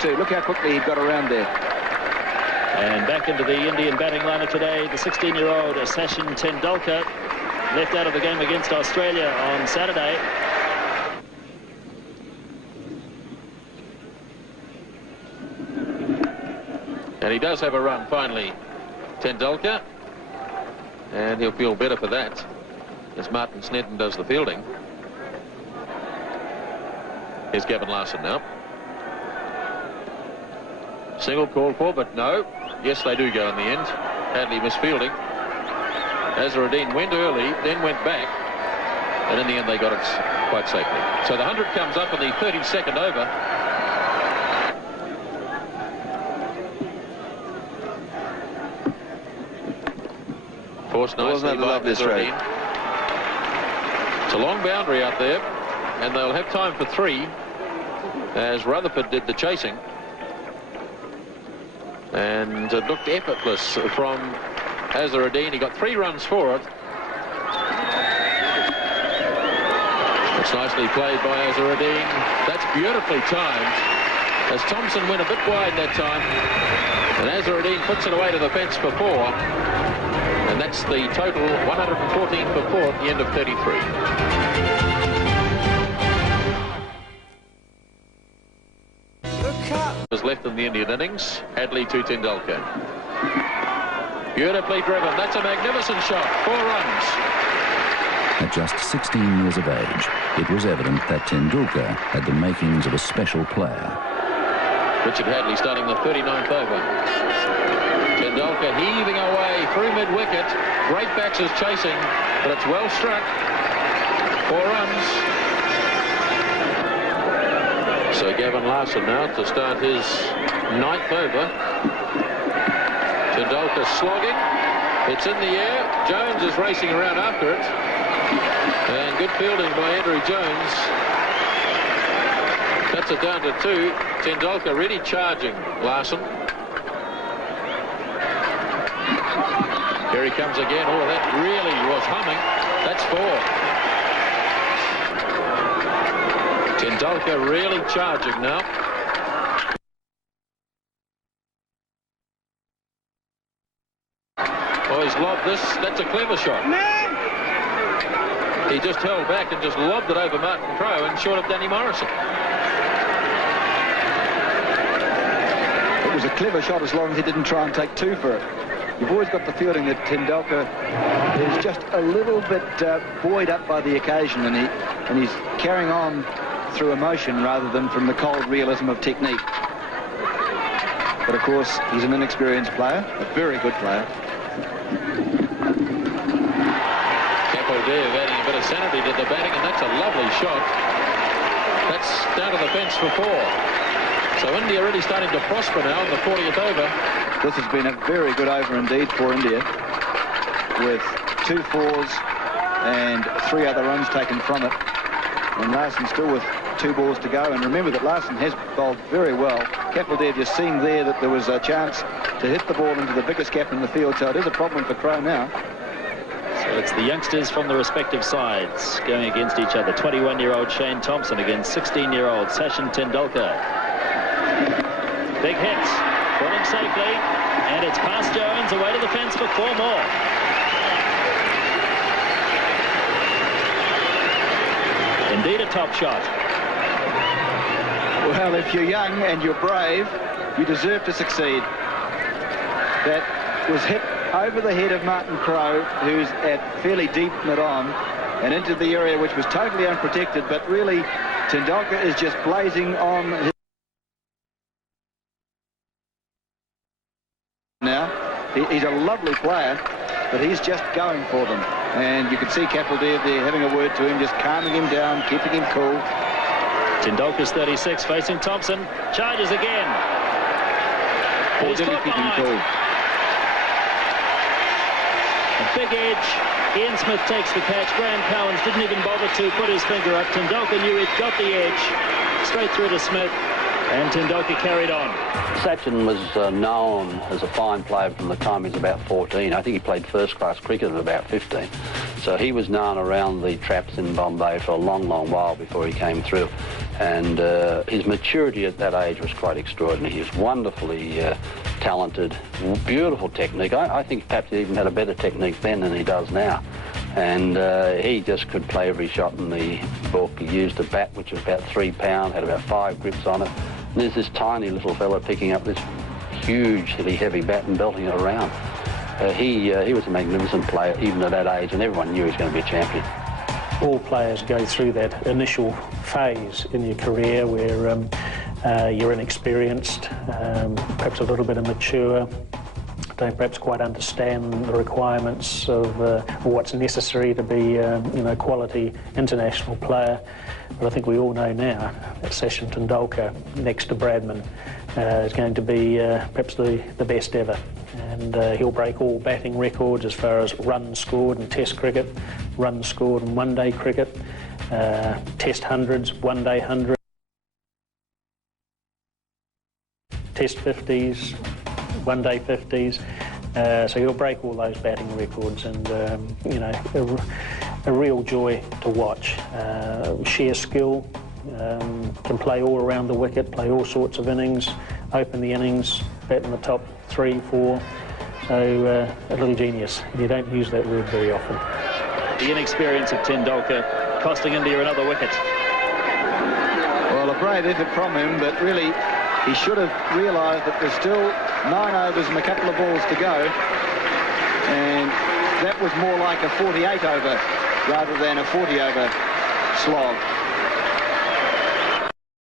Too. Look how quickly he got around there. And back into the Indian batting lineup today, the 16-year-old Sachin Tendulkar, left out of the game against Australia on Saturday. And he does have a run finally, Tendulkar, and he'll feel better for that as Martin Snedden does the fielding. Here's Gavin Larson now. Single called for, but no. Yes, they do go in the end. Hadley misfielding. Azharuddin went early, then went back, and in the end they got it quite safely. So the 100 comes up in the 32nd over. Forced nicely by Azharuddin. It's a long boundary out there, and they'll have time for 3, as Rutherford did the chasing. And it looked effortless from Azharuddin. He got 3 runs for it. It's nicely played by Azharuddin. That's beautifully timed, as Thompson went a bit wide that time. And Azharuddin puts it away to the fence for 4. And that's the total, 114 for 4 at the end of 33. Was left in the Indian innings. Hadley to Tendulkar. Beautifully driven. That's a magnificent shot. 4 runs. At just 16 years of age, it was evident that Tendulkar had the makings of a special player. Richard Hadley starting the 39th over. Tendulkar heaving away through mid-wicket. Great backs is chasing, but it's well struck. 4 runs. So Gavin Larson now to start his 9th over. Tendulkar slogging. It's in the air. Jones is racing around after it. And good fielding by Andrew Jones. Cuts it down to 2. Tendulkar really charging Larson. Here he comes again. Oh, that really was humming. That's 4. Tendulkar really charging now. Oh, he's lobbed this. That's a clever shot. He just held back and just lobbed it over Martin Crowe and short of Danny Morrison. It was a clever shot as long as he didn't try and take 2 for it. You've always got the feeling that Tendulkar is just a little bit buoyed up by the occasion, and he's carrying on through emotion rather than from the cold realism of technique. But of course, he's an inexperienced player, a very good player. Kapildev adding a bit of sanity to the batting, and that's a lovely shot. That's down to the fence for 4. So India really starting to prosper now in the 40th over. This has been a very good over indeed for India, with 2 4s and 3 other runs taken from it. And Larson still with 2 balls to go. And remember that Larson has bowled very well. Kapildev just seeing there that there was a chance to hit the ball into the biggest gap in the field. So it is a problem for Crowe now. So it's the youngsters from the respective sides going against each other. 21-year-old Shane Thompson against 16-year-old Sachin Tendulkar. Big hit. Falling safely, and it's past Jones, away to the fence for 4 more. Indeed a top shot. Well, if you're young and you're brave, you deserve to succeed. That was hit over the head of Martin Crowe, who's at fairly deep mid-on, and into the area which was totally unprotected, but really Tendulkar is just blazing on his now. He's a lovely player, but he's just going for them. And you can see Kapildev there having a word to him, just calming him down, keeping him cool. Tendulkar's 36, facing Thompson. Charges again. Or did he keep him cool? A big edge. Ian Smith takes the catch. Graham Cowans didn't even bother to put his finger up. Tendulkar knew he'd got the edge. Straight through to Smith. And Tendulkar carried on. Sachin was known as a fine player from the time he was about 14. I think he played first-class cricket at about 15. So he was known around the traps in Bombay for a long, long while before he came through. And his maturity at that age was quite extraordinary. He was wonderfully talented, beautiful technique. I think perhaps he even had a better technique then than he does now. And he just could play every shot in the book. He used a bat which was about 3 pounds, had about 5 grips on it. And there's this tiny little fella picking up this hugely heavy bat and belting it around. He was a magnificent player even at that age, and everyone knew he was going to be a champion. All players go through that initial phase in your career where you're inexperienced, perhaps a little bit immature, don't perhaps quite understand the requirements of what's necessary to be a quality international player. But I think we all know now that Sachin Tendulkar, next to Bradman, is going to be perhaps the best ever. And he'll break all batting records as far as runs scored in Test cricket, runs scored in one-day cricket, Test hundreds, one-day hundreds, Test 50s, one-day 50s. So he'll break all those batting records, and a real joy to watch. Sheer skill, can play all around the wicket, play all sorts of innings, open the innings, bat in the top 3, 4. So a little genius. You don't use that word very often. The inexperience of Tendulkar costing India another wicket. Well, a brave effort from him, but really he should have realised that there's still 9 overs and a couple of balls to go, and that was more like a 48 over rather than a 40 over slog.